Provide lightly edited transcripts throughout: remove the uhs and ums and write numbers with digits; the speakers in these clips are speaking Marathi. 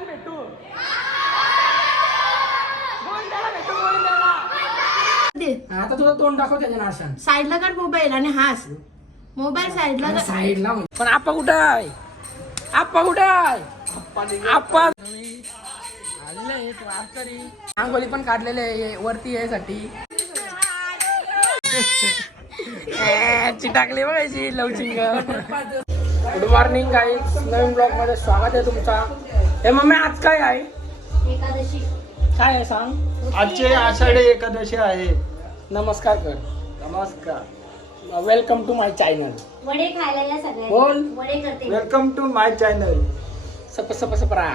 गोविंदाला भेटू. गोविंदाला भेटू गोविंदाला. आता तुला तोंड दाखव त्याच्या नाशान. साईडला कर मोबाईल आणि हास. मोबाईल साईडला साईडला. पण आप्पा कुठं आहे? आप्पा कुठं आहे? आप्पा आलेले वारकरी. रांगोळी पण काढलेले आहे वरती यासाठी. चिटाकली बघायची लवचिंग. गुड मॉर्निंग गाईज, नवीन ब्लॉग मध्ये स्वागत आहे तुमचा. हे मम्मी आज काय आहे? एकादशी. काय आहे सांग. आजचे आषाढी एकादशी आहे. नमस्कार कर. नमस्कार. Welcome to my channel. वडे खायला या सगळ्या. बोल. वडे करते. Welcome to my channel. सपरा.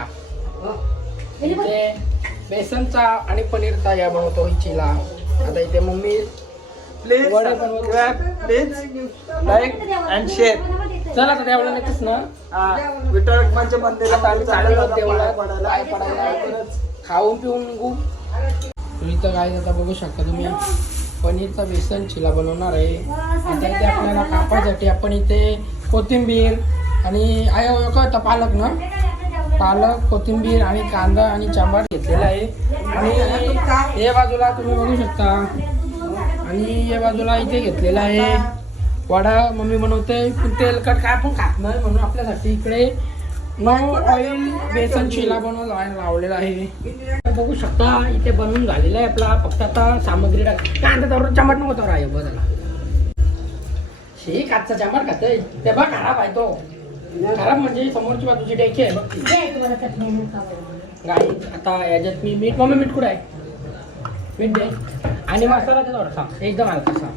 इथे बेसनचा आणि पनीरचा या बनवतो हिचीला. आता इथे मम्मी प्लीज वडे बनवतो. Subscribe, please like and share. चला आता देवळा नक्कीच ना. विठ्ठल रखुमाईच्या मंदिरात आता आम्ही चाललो आहोत देवळात पाय पडायला. पडायला. खाऊन पिऊन निघू. इथं काय आता बघू शकता तुम्ही पनीरचा बेसन चिला बनवणार आहे. आता इथे आपल्याला कापासाठी आपण इथे कोथिंबीर आणि कळतं पालक ना, पालक कोथिंबीर आणि कांदा आणि चांभार घेतलेला आहे. आणि या बाजूला तुम्ही बघू शकता. आणि या बाजूला इथे घेतलेला आहे वडा. मम्मी बनवते पण तेलकट काय पण खात नाही म्हणून आपल्यासाठी इकडे नो ऑइल बेसन चिला बनवून लावलेला आहे. बघू शकता इथे बनवून झालेला आहे आपला. फक्त आता सामग्री कांदा तर चमट नको तर आहे बघा. हे काचचा चमट खातय ते बघ खराब आहे तो. खराब म्हणजे समोरची बाजूची डेकी आहे बघ ती. गाई आता याच्यात मी मीठ. मम्मी मीठ कुठं आहे? मीठ दे. आणि मसाला ते थोडासा एकदम हलकासा.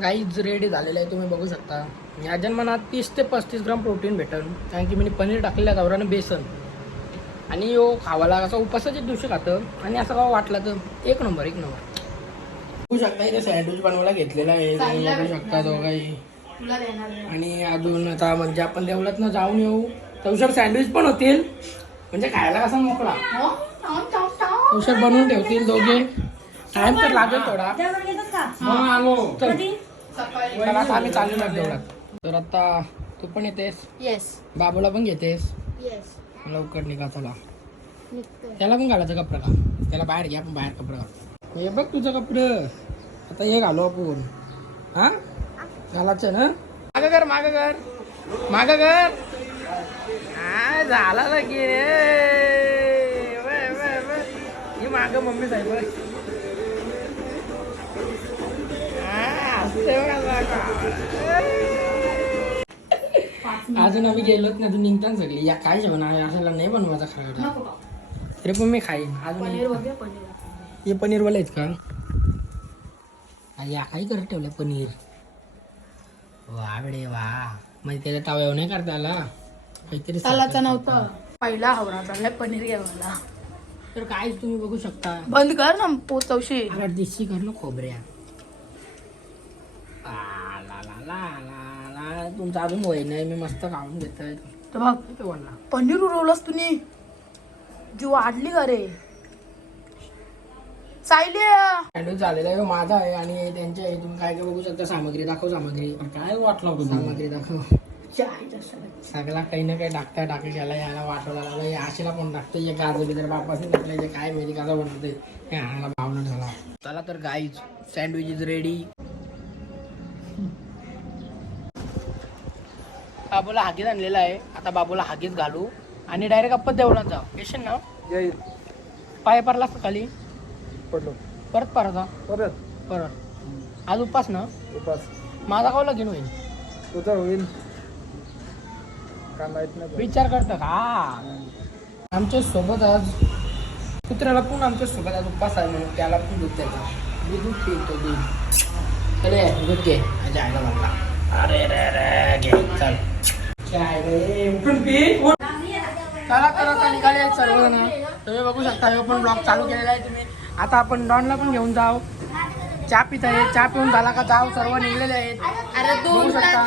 गाईज रेडी झालेलं आहे तुम्ही बघू शकता. याच्या मनात 30 ते 35 ग्राम प्रोटीन भेटेल. कारण की मी पनीर टाकलेलं आहे गावरानं बेसन. आणि यो खावाला असं उपासाच्या दिवशी खातं आणि असं का वाटलं तर एक नंबर. बघू शकता इथे सँडविच बनवायला घेतलेला आहे तुम्ही बघू शकता दोघाही. आणि अजून आता म्हणजे आपण देवळात ना जाऊन येऊ तवशर सँडविच पण होतील. म्हणजे खायला कसा मोकळा तवशर बनवून ठेवतील दोघे. टाइम तर लागेल थोडा. आलो तर आता आम्ही चालू ना देवळात. तर आता तू पण येतेस? येस. बाबूला पण घेतेस? येस. लवकर निघा चला. त्याला पण घालायचं कपडा का? त्याला बाहेर घ्या आपण बाहेर कपडा घालतो. हे बघ तुझं कपडं. आता हे घालू आपण. हा घालायचं ना. मागं कर मागं कर मागं कर. हा झाला लगे. ही मागं मम्मी साहेब अजून आम्ही गेलोच नाही. अजून निघताना सगळी या काय जेवणार असायला नाही बनवायचा खरं. तरी पण मी खाईन अजून. हे पनीरवाले आहेत का? या काही करत ठेवलं पनीर. वा बेडे वा. म्हणजे त्याला ताव्यावर नाही करता आला काहीतरी. सालाचा नव्हता पहिला हवरा चाललाय पनीर घ्यायला. तर काय तुम्ही बघू शकता. बंद कर ना पोचवशी. दिशी कर ना खोबऱ्या. तुमचा अजून वय नाही. मी मस्त खाऊन घेतोय. पनीर उरवलंस तुम्ही. जीव वाढली का रे सायली. सँडविच झालेला आहे माझा आहे. आणि त्यांच्या इथून काय काय बघू शकता. सामग्री दाखव. सामग्री काय वाटलं सामग्री दाखव. सगळा काही ना काही टाकता टाकी घ्यायला याला वाटवला लागला. आशेला पण टाकतो. एक गाजर बिजर बापासून टाकलं. काय माहिती कसं बनवते हे आम्हाला भावना झाला. चला तर गाईज सँडविच इज रेडी. बाबूला हागीत आणलेला आहे. आता बाबूला हागीत घालू आणि डायरेक्ट आपण देवळात जाऊ. येशील ना? पाय पडला खाली पडलो परत परत परत परत. आज उपास ना? उपास. माझा कावला घेऊन होईल. तुझं होईल का माहित नाही. विचार करता का? आमच्या सोबत आज कुत्र्याला पण आमच्या सोबत आज उपास आहे म्हणून त्याला पण दूध द्यायचा. दूध पितो दूध. अरे दूध घे. माझ्या आईला म्हणला. अरे रे रे घे चल. काय रे उठून पी. चला तर आता निघाले सर्वजण. तुम्ही बघू शकता हे पण ब्लॉग चालू केलेला आहे तुम्ही. आता आपण डॉनला पण घेऊन जाऊ. चहा पित आहे. चहा पिऊन झाला का जाऊ. सर्व निघलेले आहेत. अरे बघू शकता.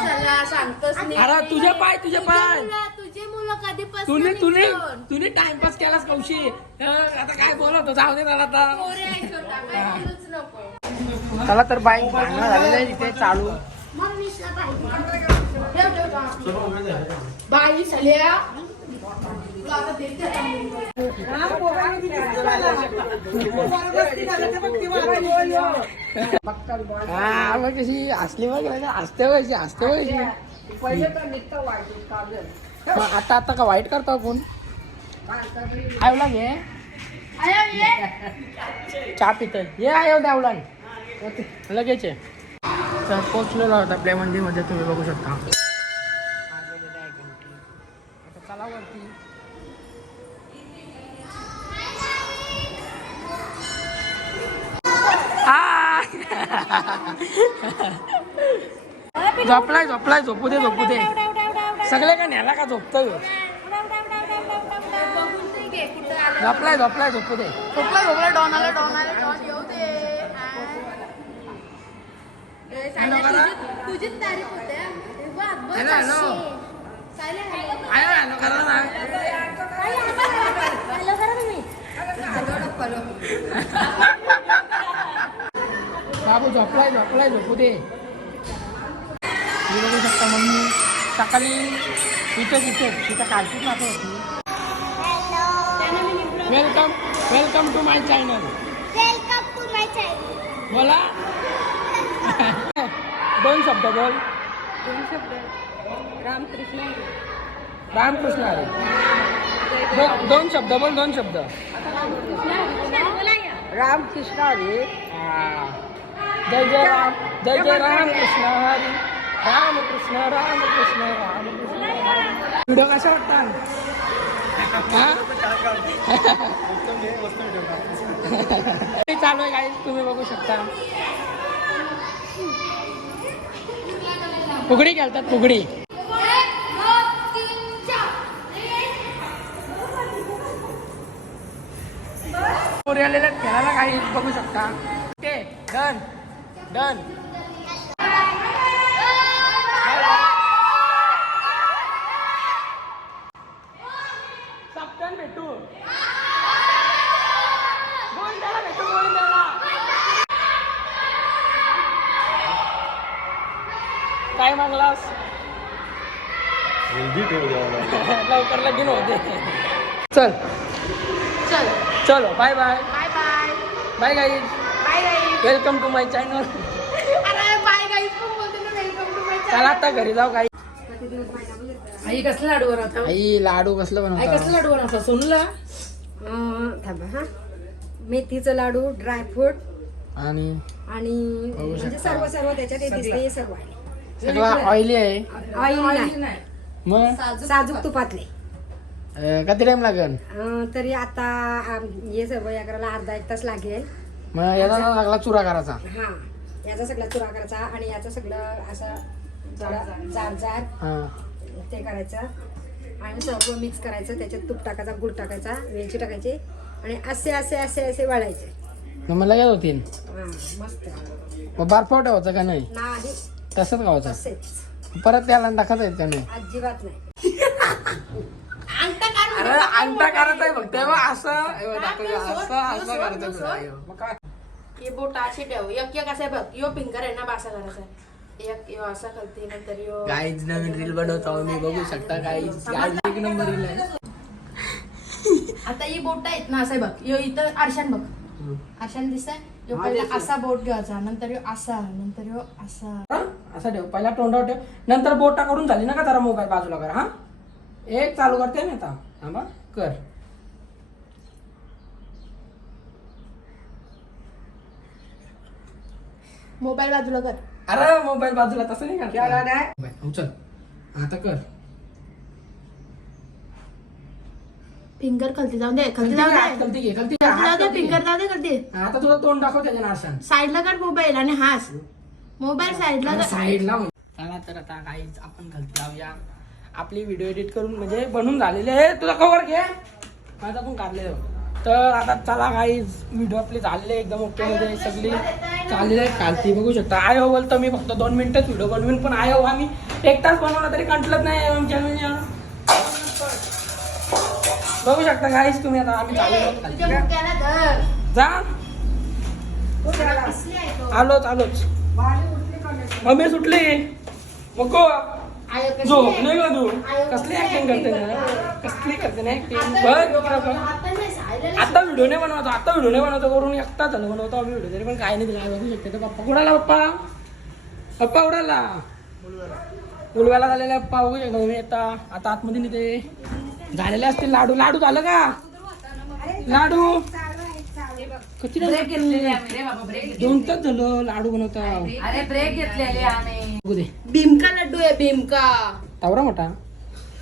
अरे तुझे पाय तुझे पाय. तुझे मुलं कधीपासून तुने टाइमपास केलास कौशी. आता काय बोलतो जाऊ दे आता. चला तर बाईक भांडण झालेलं आहे तिथे चालू. बाई सल्या हा मग कशी हसली बघ हसते व्हायची हसते व्हायची. आता आता का वाईट करतो आपण आयवला घे चहा पितोय ये आयो द्यावला लगेच आहे. तर पोचलेलो होता आपल्या मंदिरमध्ये तुम्ही बघू शकता. आता चला वरती. झोपलाय झोपलाय झोपू दे झोपू दे सगळे का न्याला का झोपतोय. झोपलाय झोपलाय झोपू दे. झोपला डॉन आला डॉन येऊ दे. तुझीच तारीफ होते. हॅलो हॅलो हॅलो हॅलो करा ना. बाबू झोपलाय झोपलाय झोपू दे. मी बघू शकता मम्मी सकाळी इथेच तिथं कालचीच नातं होती. Welcome welcome to my channel. बोला दोन शब्द बोल. रामकृष्ण हरी. दोन शब्द बोल दोन शब्द. रामकृष्ण हरी. जय जय राम जय जय रामकृष्ण हरी. रामकृष्ण रामकृष्ण रामकृष्ण. व्हिडिओ कसा वाटतात. चालू आहे गाईज तुम्ही बघू शकता. फुगडी खेळतात फुगडी. आलेल्या खेळायला काही बघू शकता. Okay done done. सप्तन भेटू गोविंदाला भेटू गोविंदाला. काय मागलास. लवकर लगीन होते. चल चल चलो bye bye bye bye bye guys. Bye guys. Welcome to my channel. अरे बाय गाईज पण बोलते ना. वेलकम टू माय चला आता घरी जाऊ गाई. आई कसला लाडू बनवता. आई लाडू कसलं आई बनवता. कसला लाडू बनवता सोनूला. थांबा हा. मेथीचं लाडू ड्रायफ्रूट आणि आणि म्हणजे सर्व त्याच्यात हे दिसते सर्व आहे. सगळं ऑइली आहे. ऑइल नाही मग साजूक तुपातले. किती टाइम लागेल. तरी आता हे सर्व या करायला अर्धा एक तास लागेल. मग याचा लागला चुरा करायचा. हा याचा सगळा चुरा करायचा आणि याचा सगळं असं जाड जाड हा ते करायचं आणि सर्व मिक्स करायचं. त्याच्यात तूप टाकायचा गुळ टाकायचा वेलची टाकायची आणि असे असे असे असे वळायचे. मग लगेच होतील. हा मस्त. मग बारपाव ठेवायचं का नाही. नाही तसंच खावायचं. तसेच परत त्याला टाकायचं आहे का नाही. अजिबात नाही. अरे अंगठा करत आहे फक्त असं असं करत. हे बोट अशी ठेव. एक एक असं बघ. यो फिंगर आहे ना बासा करायचा. एक यो असा करते नंतर यो. गाईज नवीन रील बनवतो मी बघू शकता. गाईज एक नंबर रील आहे. आता ही बोट आहेत ना असं बघ. यो इथं आरशान बघ. आरशान दिसतंय. यो पहिला असा बोट घ्यायचा नंतर यो असा नंतर यो असा. असं ठेव पहिला तोंडावर ठेव नंतर बोटा करून झाली ना का जरा मोबाईल बाजूला कर. हा एक चालू करते ना आता. थांबा कर. मोबाईल बाजूला कर. अरे मोबाईल बाजूला तसं नाही करता. उचल आता कर. फिंगर खालती जाऊ दे. खालती जाऊ दे. कलती घे कलती घे. खालती जाऊ दे. फिंगर जाऊ दे. खालती आता तुला तोंड दाखव त्याच्या नाशान. साईडला कर मोबाईल आणि हास. मोबाईल साईडला कर. साईडला. चला तर आता काहीच आपण खालती जाऊया. आपली व्हिडिओ एडिट करून म्हणजे बनून झालेले आहे. तुला कवर घे माझा पण काढले. तर आता चला काहीच व्हिडिओ आपले झालेले एकदम ओके मध्ये सगळी चाललेली आहे. खालती बघू शकता. आय हो बोलतो मी फक्त 2 मिनिटच व्हिडिओ बनवेन पण आय हो आम्ही 1 तास बनवला तरी कंटलत नाही. बघू शकता काहीच तुम्ही. आता आम्ही चाललेलो तुझ्या मुक्याला धर. जा आलोच मम्मी सुटली मग झोप नाही का तू कसली ऍक्टिंग करते ना कसली करते ना ऍक्टिंग बघ आता व्हिडिओ नाही बनवतो करून एकटा झालं बनवतो आम्ही व्हिडिओ तरी पण काय नाही काय बघू शकते पप्पा कुणाला पप्पा उडाला उलव्याला झालेला पप्पा बघू शकतो तुम्ही आता आतमध्ये नाही ते झालेले असतील लाडू झालं का लाडू किती दोन तास झालं लाडू बनवता अरे ब्रेक घेतलेले आम्ही बघू दे भीमका लड्डू आहे भीमका तावरा मोठा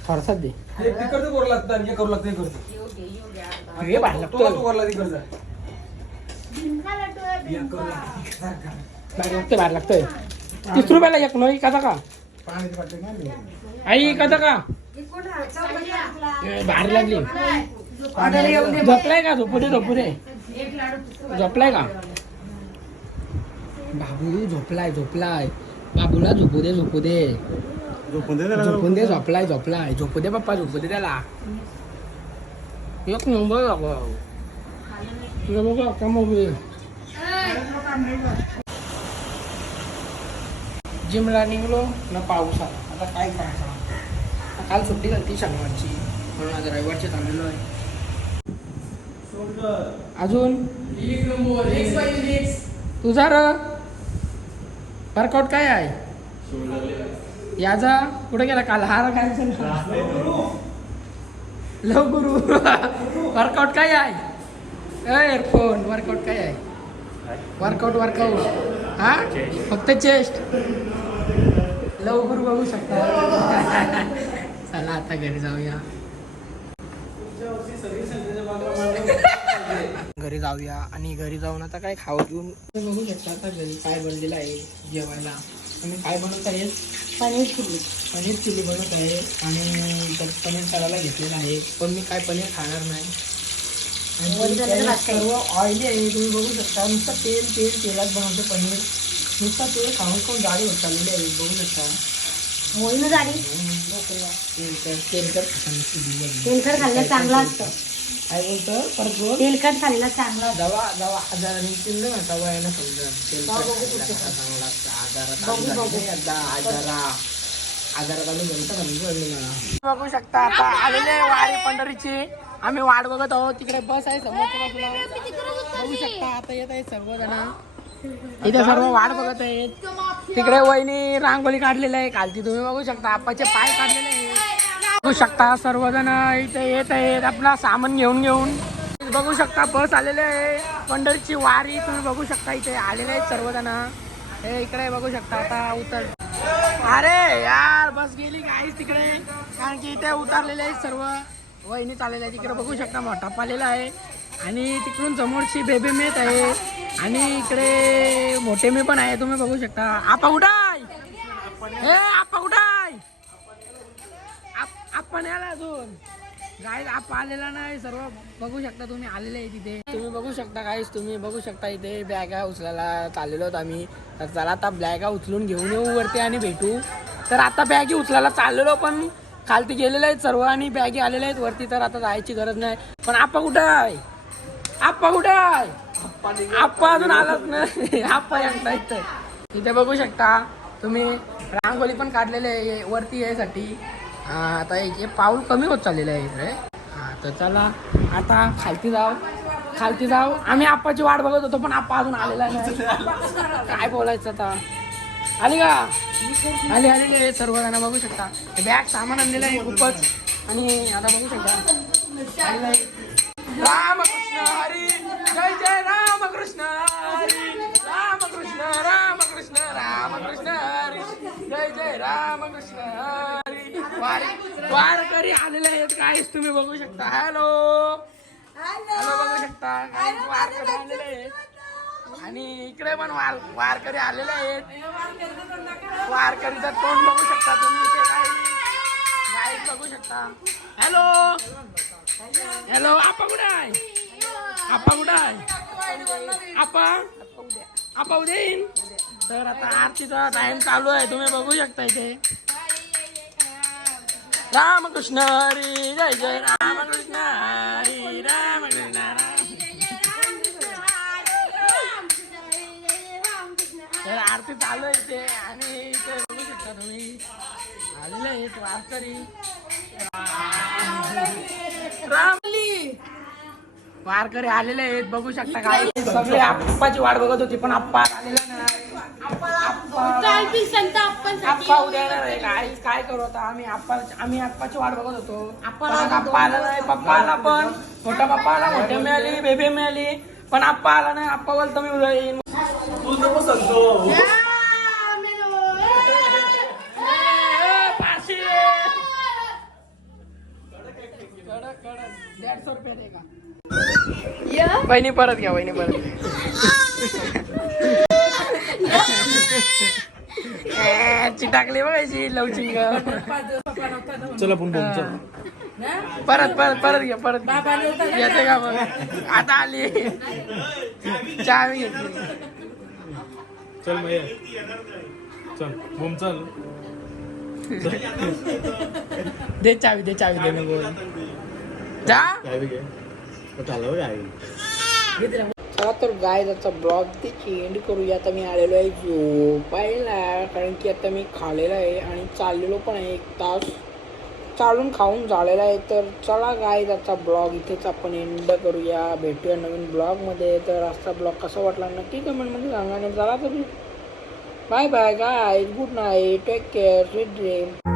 थोडासाच दे करू लागतं हे करू लागतं हे करतो हे बाहेर लागतं करला तिकडचा भीमका लड्डू आहे बाहेर लागतंय 30 रुपयाला एक नो एकाचा का आई एकाचा का बाहेर लागली झोपलाय का झोपू दे झोपलाय का बाबू झोपलाय बाबूला झोपू दे झोपू दे पप्पा झोपू दे त्याला एक नंबर तुझं बघ अख्खा मोबाईल जिमला निघलो ना पाऊस आला आता काय करायचं काल सुट्टी झाली शनिवारची म्हणून आज रविवारची थांबलेलो आहे अजून तुझा वर्कआउट काय आहे याचा कुठे गेला काल हार काय लव गुरु वर्कआउट काय आहे एअरफोन वर्कआउट काय आहे वर्कआउट हा फक्त चेस्ट लव गुरु बघू शकता चला आता घरी जाऊया आणि घरी जाऊन आता काय खाऊ घेऊन बघू शकता आता घरी काय बनलेलं आहे जेवायला आणि काय बनवत आहे पनीर चिली बनवत आहे आणि पनीर करायला घेतलेलं आहे पण मी काय पनीर खाणार नाही आणि सर्व ऑइली आहे तुम्ही बघू शकता नुसतं तेलात बनवतो पनीर नुसतं तेल खाऊन जाडी होत चाललेली आहे बघू शकता तेलकट खाल्लं चांगलं असतं काय बोलतो परत बोल तेलकट खाल्लं चांगलं दवा आजाराने चिल्ल ना दवा आहे ना समजा आजारात आम्ही म्हणतो बघू शकता आता आलेले वारी पंढरीची आम्ही वाट बघत आहोत तिकडे बस आहे समोरच्या बाजूला बघू शकता आता येत आहे सर्वजण इथे सर्व वाट बघत आहेत तिकडे वहिनी रांगोळी काढलेली आहे खालती तुम्ही बघू शकता आपाचे पाय काढलेले आहे बघू शकता सर्वजण इथे येत आहेत आपला सामान घेऊन बघू शकता बस आलेले आहे पंढरीची वारी तुम्ही बघू शकता इथे आलेले आहेत सर्वजण हे इकडे बघू शकता आता उतर अरे यार बस गेली काहीच तिकडे कारण की इथे उतरलेले आहेत सर्व वहिनी चाललेले आहे तिकडे बघू शकता मोठा पालेला आहे आणि तिकडून समोरची बेबी मेत आहे आणि इकडे मोठे मी पण आहे तुम्ही बघू शकता आपा कुठाय हे आपा कुठाय आपण याला अजून गाईज आपा आलेला नाही सर्व बघू शकता तुम्ही आलेले आहे तिथे तुम्ही बघू शकता गाईज तुम्ही बघू शकता इथे बॅगा उचलायला चाललेलो आहोत आम्ही तर चला आता बॅगा उचलून घेऊन येऊ वरती आणि भेटू तर आता बॅगी उचलायला चाललेलो पण खालती गेलेले आहेत सर्व आणि बॅगी आलेल्या आहेत वरती तर आता जायची गरज नाही पण आपा कुठं आहे आप्पा अजून आलाच नाही आप्पा एकटा इथे इथे बघू शकता तुम्ही रांगोळी पण काढलेले आहे वरती यासाठी आता एक पाऊल कमी होत चाललेलं आहे इकडे तर चला आता खालती जाऊ आम्ही आप्पाची वाट बघत होतो पण आप्पा अजून आलेला नाही काय बोलायचं आता आली का आलेले सर्वजण बघू शकता बॅग सामान आणलेलं आहे खूपच आणि आता बघू शकता आलेलं आहे रामकृष्ण हरी जय जय रामकृष्ण हरी रामकृष्ण हरी जय जय रामकृष्ण हरी वारकरी आलेले आहेत काहीच तुम्ही बघू शकता हॅलो बघू शकता काही वारकरी आलेले आहेत आणि इकडे पण वारकरी आलेले आहेत वारकरीचा तोंड बघू शकता तुम्ही इथे काही बघू शकता हॅलो आपा कुठे आहे आपा उद्या येईन तर आता आरतीचा टाइम चालू आहे तुम्ही बघू शकता इथे रामकृष्ण हरी जय जय रामकृष्ण हरी रामकृष्ण आलो इथे आणि इथे बघू शकता तुम्ही आलेले आहेत वारकरी. वारकरी आलेले आहेत बघू शकता काय सगळे आप्पाची वाट बघत होती पण आप्पा आलेला नाही. आप्पा उद्या येणार आहे काय करू आता आम्ही आप्पाची वाट बघत होतो. पण आप्पा आला नाही. पप्पा आला पण मोठा पप्पा आला मोठ्या मिळाली बेबी मिळाली पण आप्पा आला नाही. आप्पा बोलतो मी उद्या येईन. तू नको सांगतो. वहिनी परत घ्या वहिनी परत चिटाकली बघायची लवचिंग. चला पुन्हा चल. परत घ्या परत येते का बघ आता आली चहा मी घेतली. चल मग चल बुम चल. दे चावी दे ना बोल जा. चला तर गाय त्याचा ब्लॉग त्याची एंड करूया. आता मी आलेलो आहे झोपायला कारण की आता मी खालेला आहे आणि चाललेलो पण आहे 1 तास चालून खाऊन झालेला आहे. तर चला गाय त्याचा ब्लॉग इथेच आपण एंड करूया. भेटूया नवीन ब्लॉगमध्ये. तर आजचा ब्लॉग कसा वाटला नक्की कमेंटमध्ये सांगा. आणि चला तर bye bye guy good night take care sweet dream.